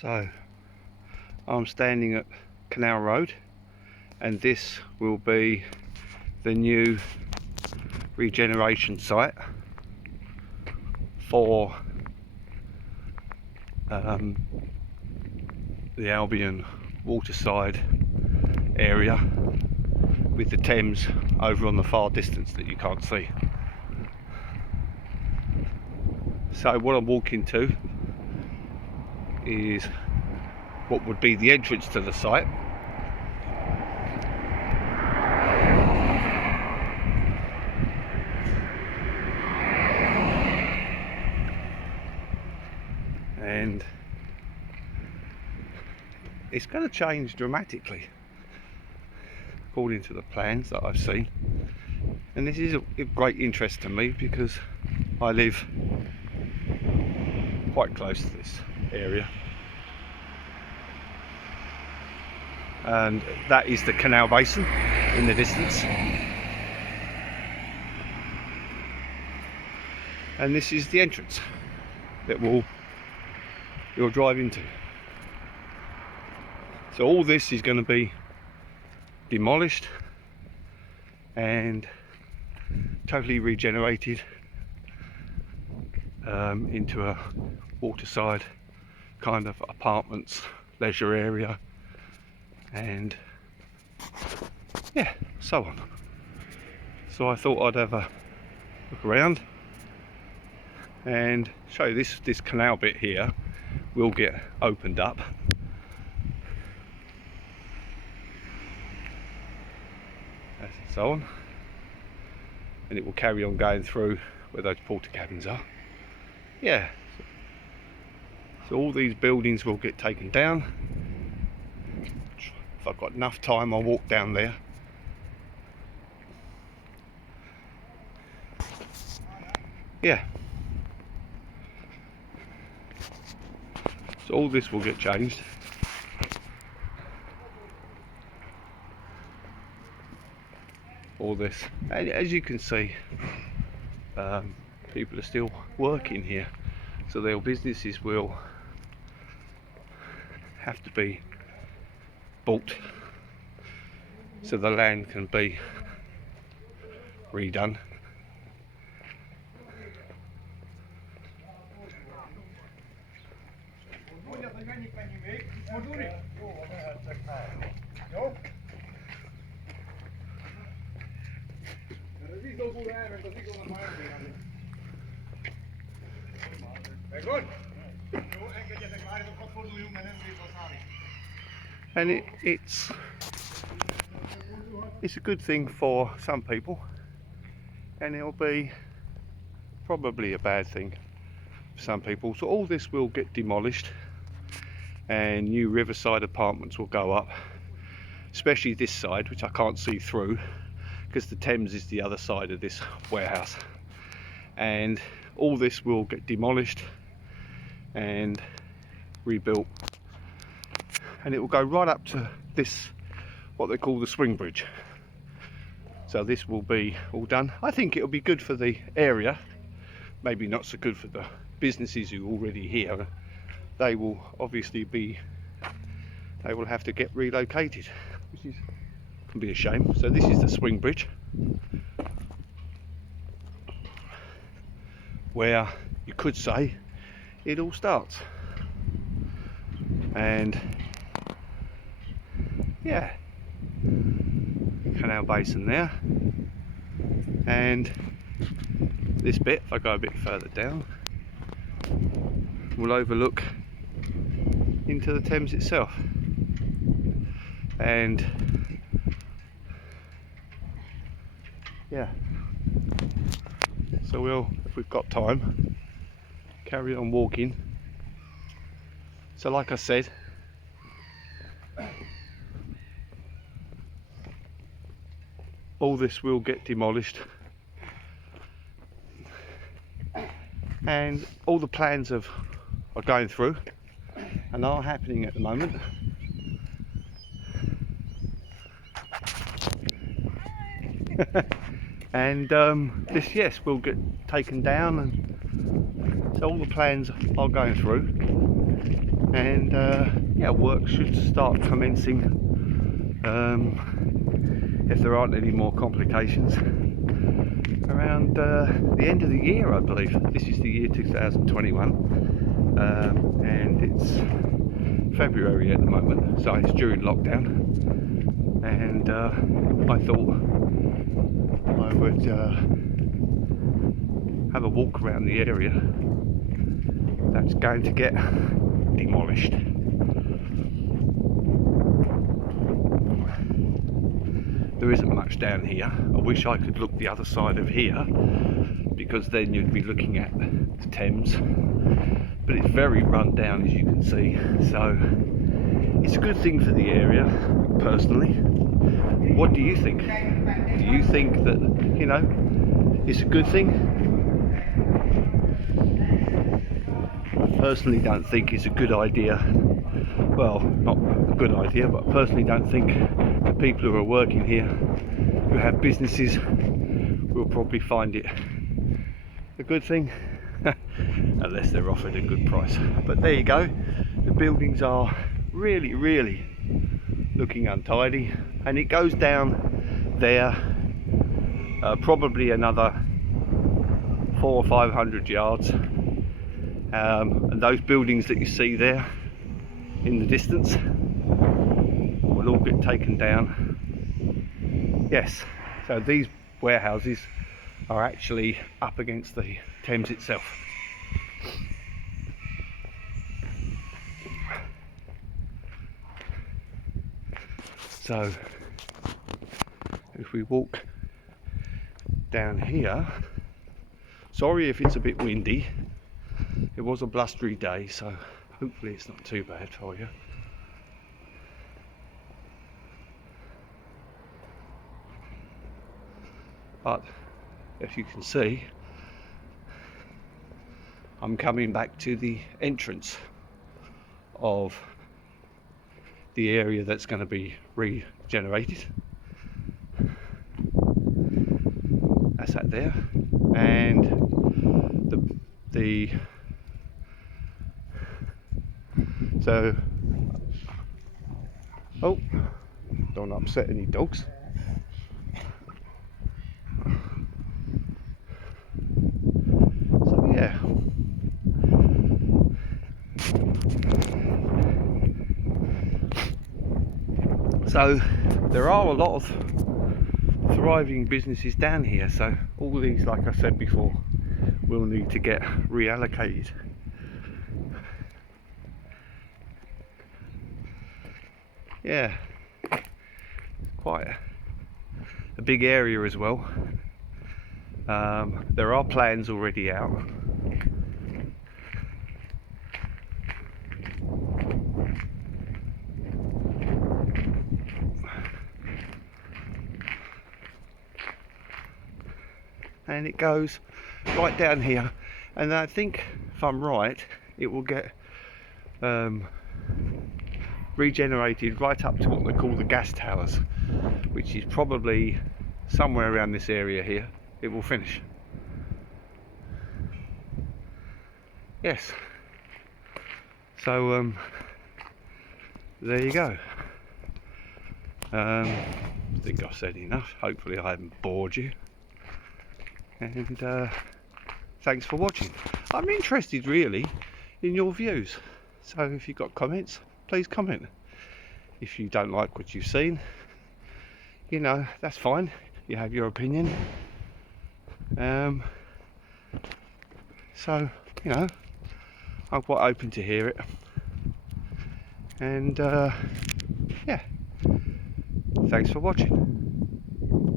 So I'm standing at Canal Road, and this will be the new regeneration site for the Albion Waterside area, with the Thames over on the far distance that you can't see. So what I'm walking to is what would be the entrance to the site. And it's going to change dramatically according to the plans that I've seen, and this is of great interest to me because I live quite close to this area, and that is the canal basin in the distance, and this is the entrance that you'll drive into. So all this is going to be demolished and totally regenerated into a waterside kind of apartments, leisure area, and yeah, so on. So I thought I'd have a look around and show you this canal bit here will get opened up. And so on, and it will carry on going through where those porter cabins are. Yeah, so all these buildings will get taken down. If I've got enough time, I'll walk down there. Yeah, so all this will get changed. All this, and as you can see, people are still working here, so their businesses will have to be bought so the land can be redone. And it's a good thing for some people, and it'll be probably a bad thing for some people. So all this will get demolished and new riverside apartments will go up, especially this side, which I can't see through because the Thames is the other side of this warehouse. And all this will get demolished and rebuilt, and it will go right up to this, what they call the swing bridge. So this will be all done. I think it'll be good for the area, maybe not so good for the businesses who are already here. They will obviously they will have to get relocated, which can be a shame. So this is the swing bridge, where you could say it all starts. And yeah, canal basin there, and this bit, if I go a bit further down, will overlook into the Thames itself. And yeah, so we'll, if we've got time, carry on walking. So like I said, all this will get demolished, and all the plans are going through and are happening at the moment. And this, yes, will get taken down, and so all the plans are going through, and yeah, work should start commencing if there aren't any more complications around the end of the year, I believe. This is the year 2021, and it's February at the moment, so it's during lockdown, and I thought I would have a walk around the area that's going to get demolished. There isn't much down here. I wish I could look the other side of here, because then you'd be looking at the Thames, but it's very run down, as you can see, so it's a good thing for the area, personally. What do you think? Do you think that, you know, it's a good thing? I personally don't think it's a good idea. Well, not a good idea, but I personally don't think the people who are working here, who have businesses, will probably find it a good thing, unless they're offered a good price. But there you go, the buildings are really looking untidy, and it goes down there probably another 400 or 500 yards, and those buildings that you see there in the distance will all get taken down. Yes, so these warehouses are actually up against the Thames itself. So if we walk down here, sorry if it's a bit windy, it was a blustery day, so hopefully it's not too bad for you. But as you can see, I'm coming back to the entrance of the area that's going to be regenerated. That's that there, and so, oh, don't upset any dogs. So yeah, so there are a lot of thriving businesses down here, so all these, like I said before, will need to get reallocated. Yeah, quite a big area as well. There are plans already out. And it goes right down here, and I think, if I'm right, it will get regenerated right up to what they call the gas towers, which is probably somewhere around this area here. It will finish. Yes, so there you go. I think I've said enough. Hopefully I haven't bored you, and thanks for watching. I'm interested really in your views, so if you've got comments, please comment. If you don't like what you've seen, you know, that's fine, you have your opinion. So, you know, I'm quite open to hear it, and yeah, thanks for watching.